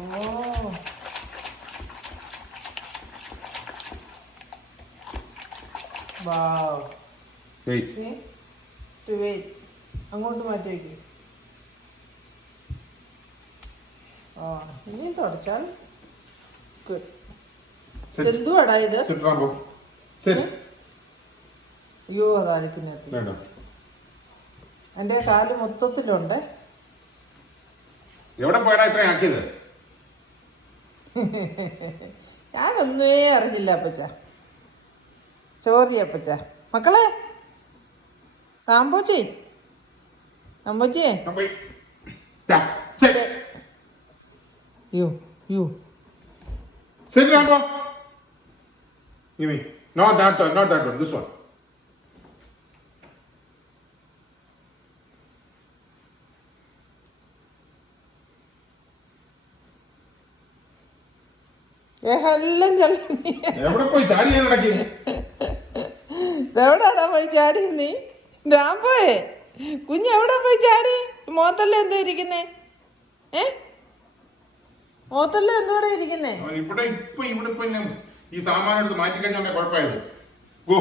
Oh. Wow. Wait. See? To wait. അങ്ങോട്ട് മാറ്റി വയ്ക്കും. ഇനി തുടച്ചാൽ എന്തുവാടാ ഇത്? അയ്യോ അതായിരിക്കുന്നത് എന്റെ കാല് മൊത്തത്തിലുണ്ട്. എവിടെ പോയടാ ഇത്ര ആക്കിയത്? ഞാനൊന്നേ അറിഞ്ഞില്ല അപ്പച്ച. സോറി അപ്പച്ച. മക്കളെ അമ്പോച്ചി അമ്പോച്ചിയെ you sit Rambo. Give me. Not that one, this one. എവിടെ പോയി ചാടി നടക്കി? എവിടെയാടാ പോയി ചാടി നീ? രാംപോയെ കുഞ്ഞെവിടെ പോയി ചാടി? മോത്തല്ലേ എന്തോ ഇരിക്കുന്നേ? മോത്തല്ലേ എന്തോടെ ഇരിക്കുന്നേ? ഇവിടെ ഇപ്പൊ ഈ സാമാനം എടുത്ത് മാറ്റിക്കഴിഞ്ഞാൽ കുഴപ്പമായത്. ഗോ